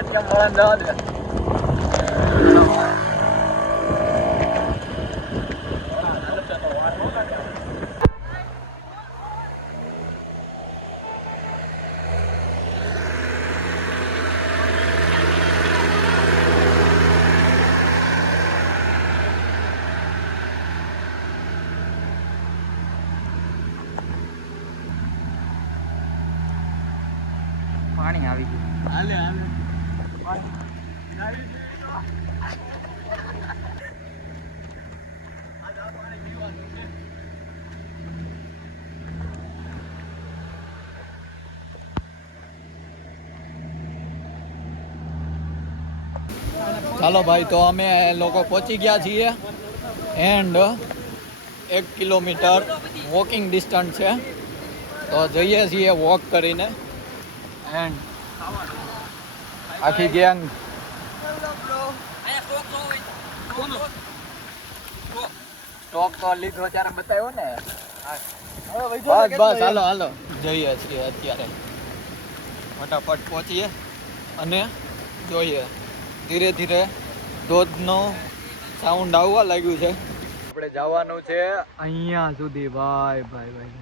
ATM વાળાને જવા દે. પાણી આવી ગયું. હાલે હાલે. ચાલો ભાઈ, તો અમે લોકો પહોંચી ગયા છીએ એન્ડ 1 કિલોમીટર વોકિંગ ડિસ્ટન્સ છે, તો જઈએ છીએ વોક કરીને. એન્ડ આખી ગેંગ સ્ટોક તો લીધો ત્યારે બતાવ્યો ને. બસ બસ હાલો હાલો જઈએ છીએ અત્યારે. ફટાફટ પહોંચીએ અને જોઈએ. ધીરે ધીરે ધોધનો સાઉન્ડ આવવા લાગ્યું છે. આપણે જવાનું છે અહીંયા સુધી. ભાઈ ભાઈ ભાઈ,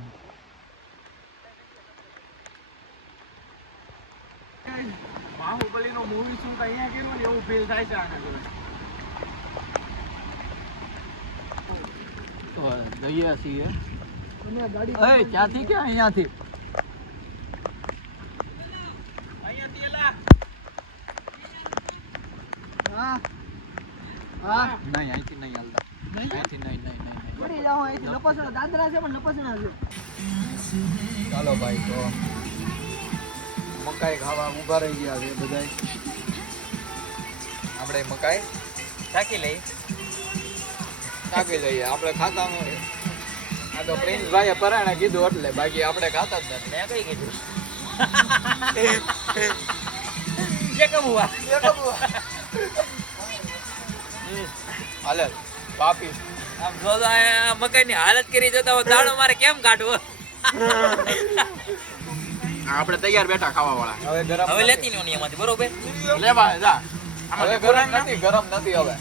બાહુબલી નો મૂવી શું અહીંયા કેવું ને એવું ફીલ થાય છે આના જોડે. તો જઈએ છીએ. ક્યાંથી કે અહીંયાથી? નહીં અહીંથી નહીં હાલતા. અહીંથી નહીં નહીં નહીં. ચાલો ભાઈ, તો મકાઈ ખાવા ઊભા રહી ગયા છે બધાય. આપણે મકાઈ ચાખી લઈએ. આપણે ખાતા નથી. આ તો પ્રિન્સભાઈએ પરાણે કીધું એટલે, બાકી આપણે ખાતા જ નથી. મેં કઈ કીધું? હાલે પાપી આમ જો મકાઈની હાલત કરી જતા હોય દાડો મારે કેમ કાઢવો? આપણે તૈયાર બેઠા ખાવા વાળા. હવે ગરમ હવે લેતી નહીં એમાંથી, બરોબર? લેવા જા. હવે ગરમ નથી હવે.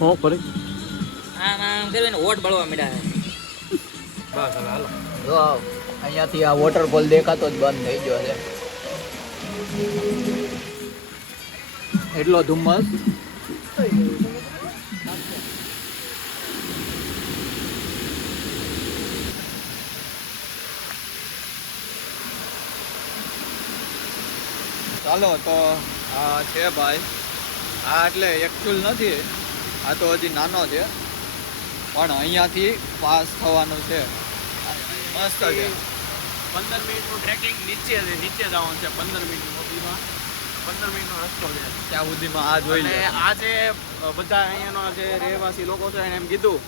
હું કરે આમ કરીને ઓટ બળવા મીડા. બસ હવે હાલો. જો અહીંયાથી આ વોટરફોલ દેખાતો જ બંધ થઈ ગયો છે. એટલો ધુમ્મસ. ચાલો, તો આ છે ભાઈ. આ એટલે એકચ્યુઅલ નથી, આ તો હજી નાનો છે, પણ અહીંયાથી પાસ થવાનું છે. મસ્ત છે. 15 મિનિટનું ટ્રેકિંગ નીચે જવાનું છે. 15 મિનિટ સુધીમાં 15 મિનિટનો રસ્તો છે. ત્યાં સુધીમાં આ જોઈ લે. આ જે બધા અહીંયાના જે રહેવાસી લોકો છે એને એમ કીધું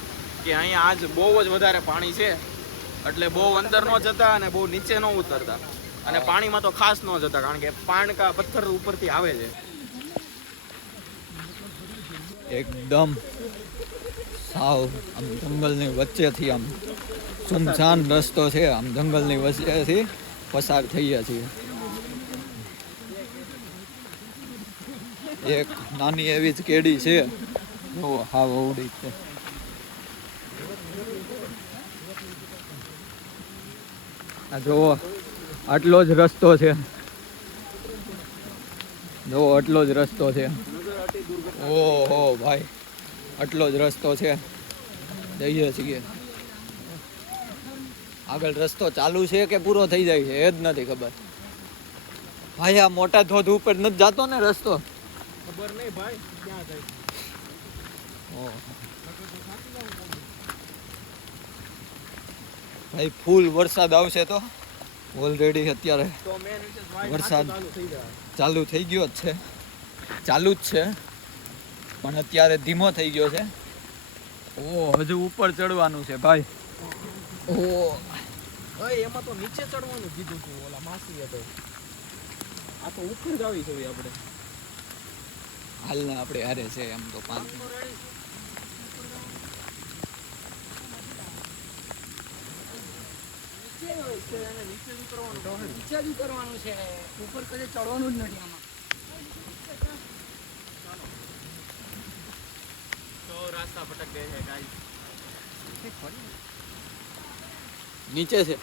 કે અહીંયા આજ બહુ જ વધારે પાણી છે, એટલે બહુ અંદર ન જતા અને બહુ નીચે ન ઉતરતા, અને પાણીમાં તો ખાસ ન જતા, કારણ કે પાણકા પથ્થર ઉપરથી આવે છે. એકદમ સાવ આમ જંગલની વચ્ચેથી આમ સુમસાન રસ્તો છે. આમ જંગલની વચ્ચેથી પસાર થઈએ છીએ. એક નાની એવી જ કેડી છે, જો હાવ અવડી છે. આ જોવો, આટલો જ રસ્તો છે. જોવો, આટલો જ રસ્તો છે. ઓહો ભાઈ, આટલો જ રસ્તો છે. જઈએ છીએ. આગળ રસ્તો ચાલુ છે કે પૂરો થઈ જાય છે એ જ નથી ખબર. ભાઈ આ મોટા ધોધ ઉપર નથી જાતો ને રસ્તો? ખબર નહીં ભાઈ ક્યાં જાય. ભાઈ ફૂલ વરસાદ આવશે તો. ઓલરેડી અત્યારે વરસાદ ચાલુ થઈ ગયો જ છે. ચાલુ જ છે, પણ અત્યારે ધીમો થઈ ગયો છે. ઓ હજુ ઉપર ચડવાનું છે ભાઈ. ઓ એમાં તો નીચે ચડવાનું કીધું હતું ઓલા માસીએ તો. આ તો ઉપર જ આવી છે આપણે. હાલના આપણે હારે છે એમ તો 5 મિનિટ. નીચે જ ઉતરવાનું છે ઉપર કਦੇ ચડવાનું જ નથી આમાં નીચે છે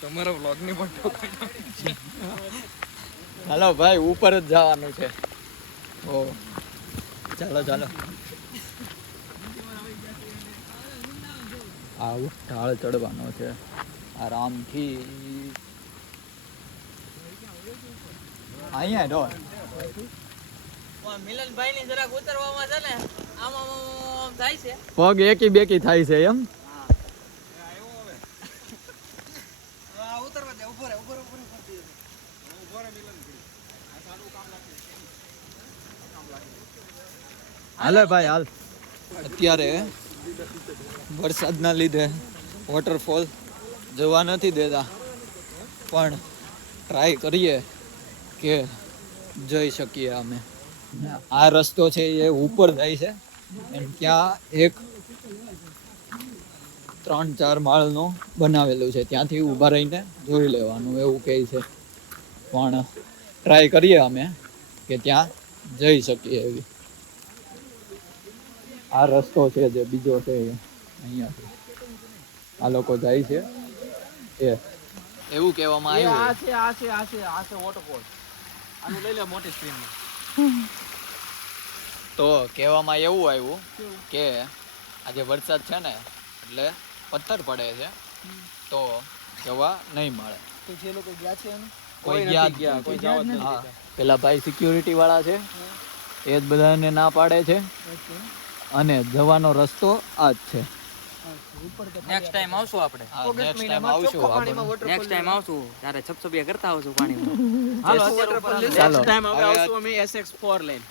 તમારા વ્લોગ ની પણ હાલો ભાઈ ઉપર જ જવાનું છે ઓ ચાલો ચાલો આવું ઢાળ ચડવાનો છે આરામથી અહીંયા ઢોળ મિલનભાઈ ની જરાક ઉતરવામાં છે ને આમ આમ આમ થાય છે પગ એકી બેકી થાય છે એમ ઉતરવા દે ઉભો રે હાલે ભાઈ હાલ અત્યારે વરસાદના લીધે વોટરફોલ જવા નથી દેતા પણ ટ્રાય કરીએ કે જઈ શકીએ અમે આ રસ્તો છે એ ઉપર જાય છે અને ત્યાં એક 3-4 માળનું બનાવેલું છે ત્યાંથી ઊભા રહીને જોઈ લેવાનું એવું કહે છે પણ ટ્રાય કરીએ અમે કે ત્યાં જઈ શકીએ એવી આ રસ્તો છે જે બીજો છે અહીંયાથી આ લોકો જાય છે એ એવું કહેવામાં આવ્યું આ છે વોટરફોલ આનું લઈ લે મોટી સ્ક્રીન તો કહેવામાં એવું આવ્યું કે આજે વરસાદ છે ને એટલે પથ્થર પડે છે તો જવા નહીં મળે તો જે લોકો ગયા છે એમ કોઈ નથી ગયા ગયા, કોઈ ગયા જવા જ નથી હા. દેતા. પેલા ભાઈ સિક્યુરિટી વાળા છે એ જ બધાને ના પાડે છે અને જવાનો રસ્તો આ જ છે ઉપર તો નેક્સ્ટ ટાઈમ આવશું આપણે નેક્સ્ટ ટાઈમ આવશું આપણે નેક્સ્ટ ટાઈમ આવશું ત્યારે છપછપિયા કરતા આવશું પાણીમાં હાલો Yes. વોટરફોલ ચાલો. નેક્સ્ટ ટાઈમ હવે હવે આવશું અમે SX4 લઈને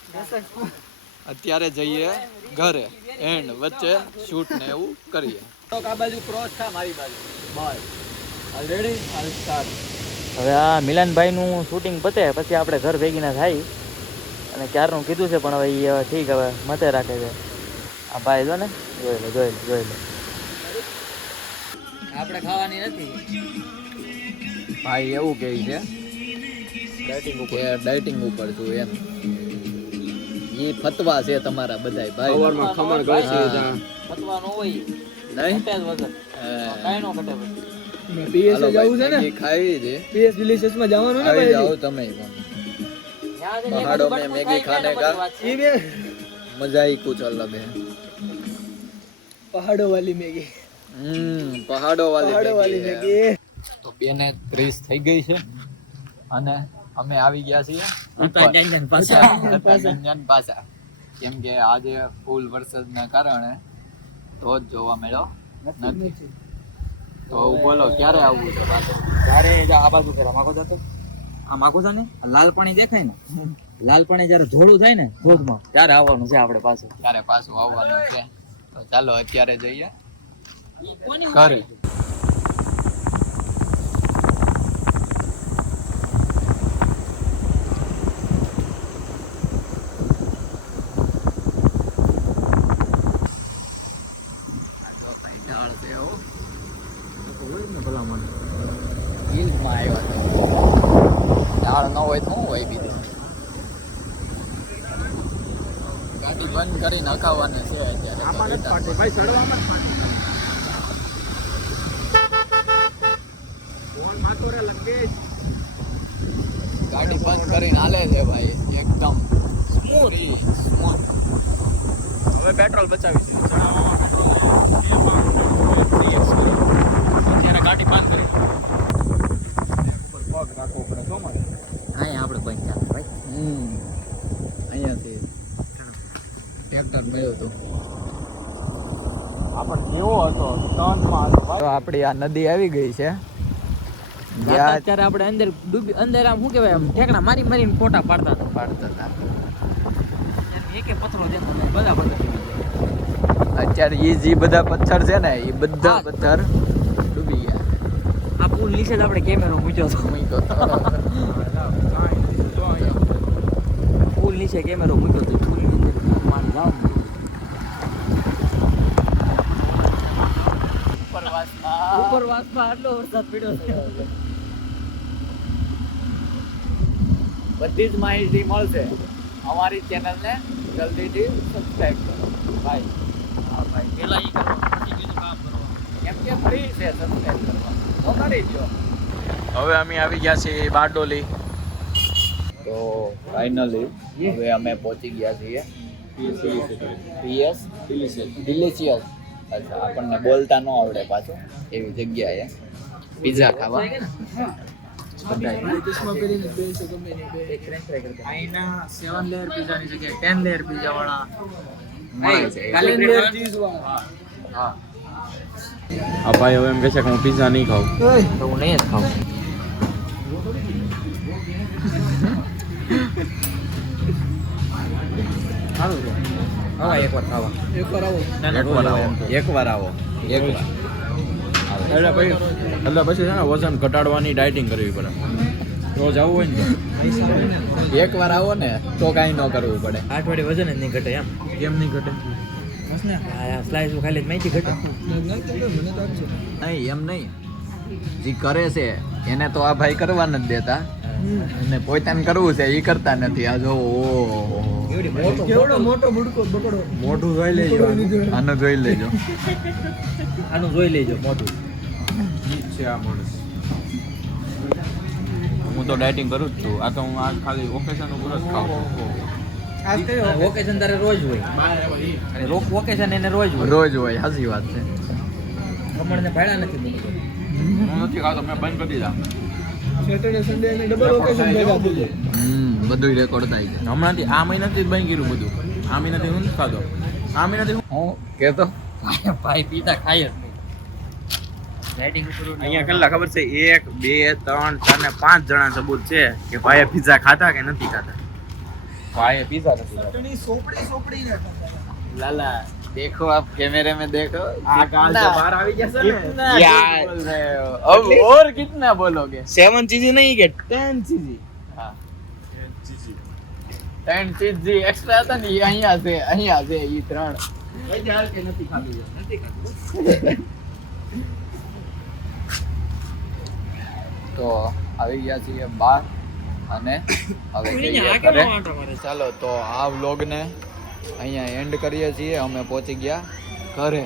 અત્યારે જઈએ ઘરે એન્ડ વચ્ચે શૂટ ને એવું કરીએ તો આ બાજુ ક્રોસ થા મારી બાજુ બસ ઓલરેડી આલ સ્ટાર્ટ હવે આ મિલનભાઈનું શૂટિંગ પતે પછી આપણે ઘર ભેગીના થાય અને ક્યારનું કીધું છે પણ હવે ઈ ઠીક હવે મતે રાખે છે આ ભાઈ જો ને જોઈ લે આપણે ખાવાની નથી ભાઈ એવું કહે છે ડાયટિંગ ઉપર છું એમ એ ફતવા છે તમારા બધાય ભાઈ સવારમાં ખમણ ગળશે હા. ત્યાં. પતવાનો હોય નહીં ઘટે જ વગર કાંઈ નો ઘટે પછી હાલો ભાઈ, મેગી ખાવી છે પીએસ ડિલિશિયસ માં જવાનું ને આવી ભાઈ જાઓ તમે પણ ત્યાં જઈને પહાડો બધું મેં બટકું મેગી ખાઈ ખાને ગયા ને કા? બધી વાત છે. મજા ही कुछ अलग है પહાડો વાલી મેગી પહાડો વાલી મેગી મેગી તો 2:30 થઈ ગઈ છે અને અમે આવી ગયા છીએ હતા ટેન્શન પાછા ગંજન પાછા કેમ કે આજે ફૂલ વરસાદના કારણે ધોધ જોવા મળ્યો નથી તો બોલો ક્યારે આવવું છે પાછું ત્યારે આ બાજુ ફેરા માગો જતો આ માગો છે ને આ લાલ પાણી દેખાય ને લાલ પાણી જ્યારે ધોળું થાય ને ધોધમાં ત્યારે આવવાનું છે આપણે પાછું ત્યારે પાછું આવવાનું છે તો ચાલો અત્યારે જઈએ ઘરે હિલ્સમાં આવ્યા છે ઝાડ ન હોય તો શું હોય બીજું ગાડી બંધ કરીને હકાવવાની છે અત્યારે ભાઈ ચડવામાં જ પાટી. ફોન માતો રે લંગેશ. ગાડી બંધ કરીને હાલે છે ભાઈ એકદમ સ્મૂથ હવે પેટ્રોલ બચાવીશું ચડાવવામાં પેટ્રોલ અત્યારે ગાડી બંધ કરી પગ રાખવો પડે જો મારે અહીંયા આપણે બંધ ચાલે ભાઈ અહીંયાથી ટ્રેક્ટર મળ્યું હતું આપણને કેવો હતો ટર્નમાં હતો તો આપણી આ નદી આવી ગઈ છે જાતા અત્યારે આપણે અંદર ડૂબી અંદર આમ શું કહેવાય આમ ઠેકડા મારી મારીને ફોટા પાડતા હતા પાડતા હતા એકે પથ્થરો દેખો બધા અત્યારે એ જે બધા પથ્થર છે ને એ બધા પથ્થર ડૂબી ગયા આ પુલ નીચે જ આપણે કેમેરો મૂક્યો હતો મૂક્યો તો. પુલ નીચે કેમેરો મૂક્યો હતો પુલ ની અંદર માન જાવ ઉપરવાસમાં ઉપરવાસ હાથમાં આટલો વરસાદ પડ્યો છે. બધી જ માહિતી મળશે અમારી ચેનલને જલ્દીથી સબસ્ક્રાઇબ કરો ભાઈ. હા ભાઈ પેલા ઈ કરો પછી બીજું કામ કરવાનું. કેમ કે ફ્રી છે સબસ્ક્રાઇબ કરવા તો કરી દો. હવે અમે આવી ગયા છીએ બારડોલી. તો ફાઇનલી હવે અમે પહોંચી ગયા છીએ પીએસ ડિલિશિયસ. અચ્છા, આપણને બોલતા ન આવડે પાછું એવી જગ્યાએ પિઝા ખાવા. અહીંના 7 લેયર પીઝાની જગ્યાએ 10 લેયર પીઝા વાળા મળે છે. હા, આ ભાઈ હવે એમ કહે છે કે હું પિઝા નહીં ખાઉં. તો હું નહીં જ ખાઉં. સારું છે. હા એકવાર ખાવા. એકવાર આવો એકવાર. એટલે પછી છે ને વજન ઘટાડવાની ડાયટિંગ કરવી પડે. રોજ આવવું હોય ને એકવાર આવો ને તો કાંઈ ન કરવું પડે. અઠવાડિયે વજન જ નહીં ઘટે એમ. કેમ નહીં ઘટે? હા સ્લાઇસ ખાઈ લે માહિતી ઘટે. નહીં એમ નહીં, જે કરે છે એને તો આ ભાઈ કરવા નથી દેતા અને પોતાને કરવું છે એ કરતા નથી. આ જો મોઢું જોઈ લેજો. આનું જોઈ લેજો. આનું જોઈ લેજો મોટું. છે આ માણસ. હું તો ડાયટિંગ કરું જ છું. આ તો હું આજ ખાલી ઓકેશન ઉપર જ ખાઉં. વોકેશન તારે રોજ હોય અને વોકેશન એને રોજ હોય. રોજ હોય, સાચી વાત છે. કમળને ભાડા નથી મૂકતો. હું નથી ખાતો, મેં બંધ કરી દીધા. બધું રેકોર્ડ થાય છે. હમણાંથી આ મહિનાથી જ બંધ કર્યું બધું. આ મહિનાથી હું નથી ખાતો. આ મહિનાથી હું કહેતો ભાઈ પીતા ખાય જ નહીં. ડાયટિંગ ઉપર અહીંયા કેટલા ખબર છે? 1 2 3 4 ને 5 જણા સબૂત છે કે ભાઈએ પિઝા ખાધા કે નથી ખાધા. ભાઈએ પિઝા નથી ખાધા. લાલા देखो आप कैमरे में देखो. આ કાલ તો બહાર આવી જશે ને. यार अब और कितना बोलोगे? 7 ચીઝી નહીં કે 10 ચીઝી. हाँ 10 चीज एक्स्ट्रा હતા ને એ અહીંયા છે એ 3. તો આવી ગયા છીએ બહાર અને હવે જઈએ ઘરે. ચાલો તો આ વ્લોગને અહીંયા એન્ડ કરીએ છીએ. અમે પહોંચી ગયા ઘરે.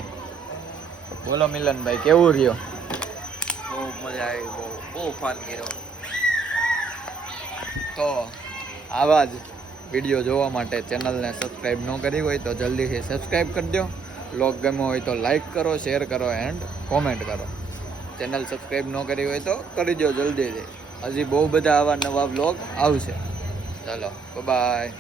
બોલો મિલનભાઈ, કેવું રહ્યો? બહુ મજા આવી. બહુ ફન કર્યો. તો આવા જ વિડીયો જોવા માટે ચેનલને સબસ્ક્રાઈબ ન કરી હોય તો જલ્દીથી સબસ્ક્રાઈબ કરી દો. વ્લોગ ગમ્યો હોય તો લાઈક કરો, શેર કરો એન્ડ કોમેન્ટ કરો. ચેનલ સબસ્ક્રાઈબ ન કરી હોય તો કરી દો જલ્દીથી. હજી બહુ બધા આવા નવા વ્લોગ આવશે. ચાલો બાય.